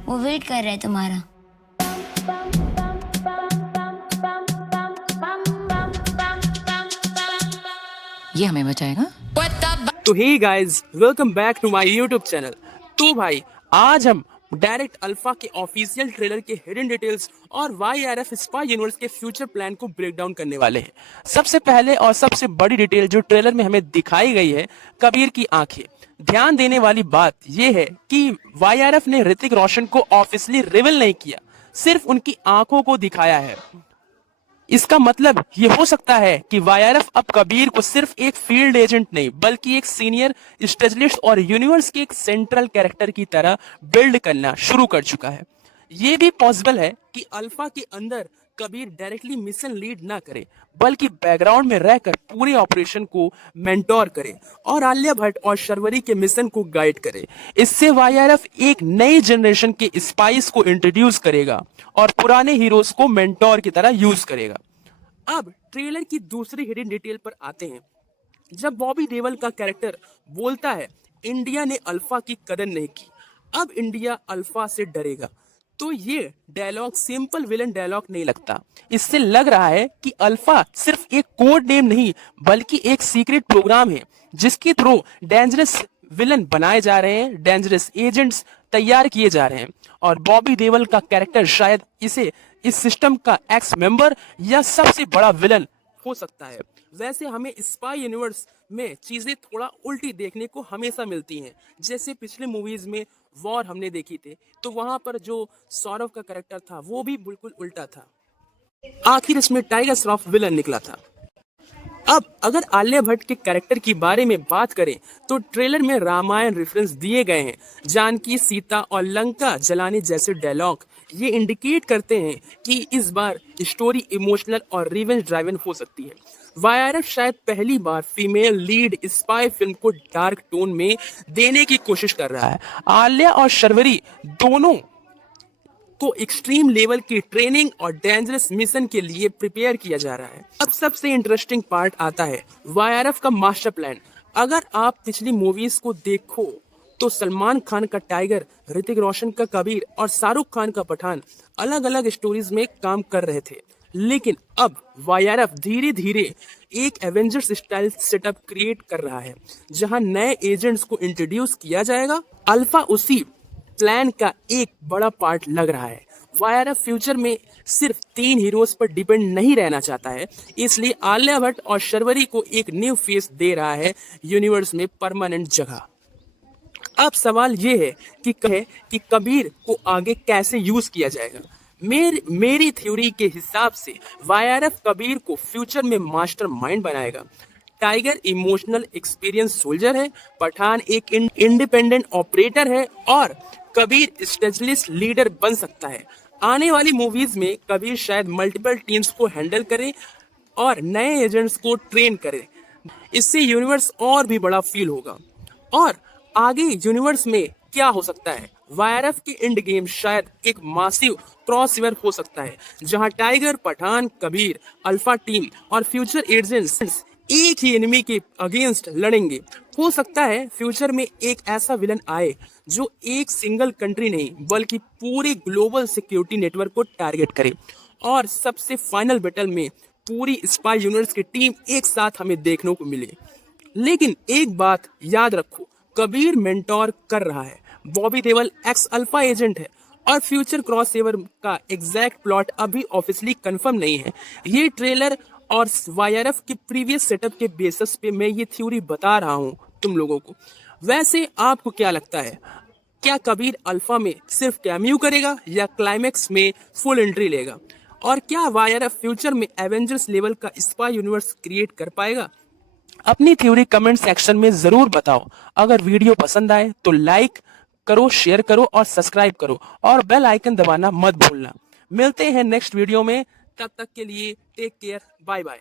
वो वेट कर रहा है तुम्हारा। ये हमें बचाएगा। तो hey guys, welcome back to my YouTube channel. तो भाई, आज हम डायरेक्ट अल्फा के ऑफिशियल ट्रेलर के हिडन डिटेल्स और YRF स्पाई यूनिवर्स के फ्यूचर प्लान को ब्रेक डाउन करने वाले हैं। सबसे पहले और सबसे बड़ी डिटेल जो ट्रेलर में हमें दिखाई गई है, कबीर की आंखें। ध्यान देने वाली बात यह है कि YRF ने ऋतिक रोशन को ऑफिशियली रिवील नहीं किया, सिर्फ उनकी आंखों को दिखाया है। इसका मतलब ये हो सकता है कि YRF अब कबीर को सिर्फ एक फील्ड एजेंट नहीं बल्कि एक सीनियर स्पेशलिस्ट और यूनिवर्स के एक सेंट्रल कैरेक्टर की तरह बिल्ड करना शुरू कर चुका है। ये भी पॉसिबल है कि अल्फा के अंदर कबीर डायरेक्टली मिशन लीड ना करे बल्कि बैकग्राउंड में रहकर पूरे ऑपरेशन को मेंटोर करे और आलिया भट्ट और शर्वरी के मिशन को गाइड करे। इससे YRF एक नई जनरेशन के स्पाइस को इंट्रोड्यूस करेगा और पुराने हीरोज को मेंटोर की तरह यूज करेगा। अब ट्रेलर की दूसरी हिडन डिटेल पर आते हैं। जब बॉबी देओल का कैरेक्टर बोलता है इंडिया ने अल्फा की कदर नहीं की, अब इंडिया अल्फा से डरेगा, तो ये डायलॉग सिंपल विलन डायलॉग नहीं लगता। इससे लग रहा है कि अल्फा सिर्फ एक कोड नेम नहीं बल्कि एक सीक्रेट प्रोग्राम है जिसके थ्रू डेंजरस विलन बनाए जा रहे हैं, डेंजरस एजेंट्स तैयार किए जा रहे हैं और बॉबी देओल का कैरेक्टर शायद इस सिस्टम का एक्स मेंबर या सबसे बड़ा विलन हो सकता है। वैसे हमें स्पाई यूनिवर्स में चीजें थोड़ा उल्टी देखने को हमेशा मिलती हैं। जैसे पिछले मूवीज में वॉर हमने देखी थी, तो वहां पर जो सौरव का कैरेक्टर था वो भी बिल्कुल उल्टा था। आखिर इसमें टाइगर श्रॉफ विलन निकला था। अब अगर आलिया भट्ट के कैरेक्टर की बारे में बात करें तो ट्रेलर में रामायण रेफरेंस दिए गए हैं। जानकी, सीता और लंका जलाने जैसे डायलॉग ये इंडिकेट करते हैं कि इस बार स्टोरी इमोशनल और रिवेंज ड्राइवन हो सकती है। YRF शायद पहली बार फीमेल लीड स्पाई फिल्म को डार्क टोन में देने की कोशिश कर रहा है। आलिया और शर्वरी दोनों को एक्सट्रीम लेवल की ट्रेनिंग और डेंजरस मिशन के लिए प्रिपेयर किया जा रहा है। अब सबसे इंटरेस्टिंग पार्ट आता है YRF का मास्टर प्लान। अगर आप पिछली मूवीज को देखो तो सलमान खान का टाइगर, ऋतिक रोशन का कबीर और शाहरुख खान का पठान अलग अलग स्टोरीज में काम कर रहे थे, लेकिन अब YRF धीरे धीरे एक एवेंजर्स स्टाइल सेटअप क्रिएट कर रहा है जहां नए एजेंट्स को इंट्रोड्यूस किया जाएगा। अल्फा उसी प्लान का एक बड़ा पार्ट लग रहा है। YRF फ्यूचर में सिर्फ 3 हीरोज पर डिपेंड नहीं रहना चाहता है, इसलिए आलिया भट्ट और शर्वरी को एक न्यू फेस दे रहा है यूनिवर्स में परमानेंट जगह। अब सवाल ये है कि कबीर को आगे कैसे यूज किया जाएगा। मेरी थ्योरी के हिसाब से YRF कबीर को फ्यूचर में मास्टर माइंड बनाएगा। टाइगर इमोशनल एक्सपीरियंस सोल्जर है, पठान एक इंडिपेंडेंट ऑपरेटर है और कबीर स्पेशलिस्ट लीडर बन सकता है। आने वाली मूवीज में कबीर शायद मल्टीपल टीम्स को हैंडल करे और नए एजेंट्स को ट्रेन करे। इससे यूनिवर्स और भी बड़ा फील होगा। और आगे यूनिवर्स में क्या हो सकता है, YRF की एंड गेम शायद एक मासिव क्रॉसओवर हो सकता है जहां Tiger, Pathaan, Kabir, Alpha team और फ्यूचर एजेंट्स एक ही एनिमी के अगेंस्ट लड़ेंगे। हो सकता है फ्यूचर में एक ऐसा विलन आए जो एक सिंगल कंट्री नहीं बल्कि पूरे ग्लोबल सिक्योरिटी नेटवर्क को टारगेट करे और सबसे फाइनल बैटल में पूरी स्पाई यूनिवर्स की टीम एक साथ हमें देखने को मिले। लेकिन एक बात याद रखो, कबीर मेंटोर कर रहा है, Bobby Deol x alpha agent है और फ्यूचर क्रॉसओवर का एग्जैक्ट प्लॉट अभी ऑफिशियली कंफर्म नहीं है। ये ट्रेलर और YRF के प्रीवियस सेटअप के बेसिस पे मैं ये थ्योरी बता रहा हूँ तुम लोगों को। वैसे आपको क्या लगता है, क्या कबीर अल्फा में सिर्फ कैमियो करेगा या क्लाइमेक्स में फुल एंट्री लेगा? और क्या YRF फ्यूचर में एवेंजर्स लेवल का स्पाई यूनिवर्स क्रिएट कर पाएगा? अपनी थ्योरी कमेंट सेक्शन में जरूर बताओ। अगर वीडियो पसंद आए तो लाइक करो, शेयर करो और सब्सक्राइब करो और बेल आइकन दबाना मत भूलना। मिलते हैं नेक्स्ट वीडियो में, तब तक के लिए टेक केयर, बाय बाय।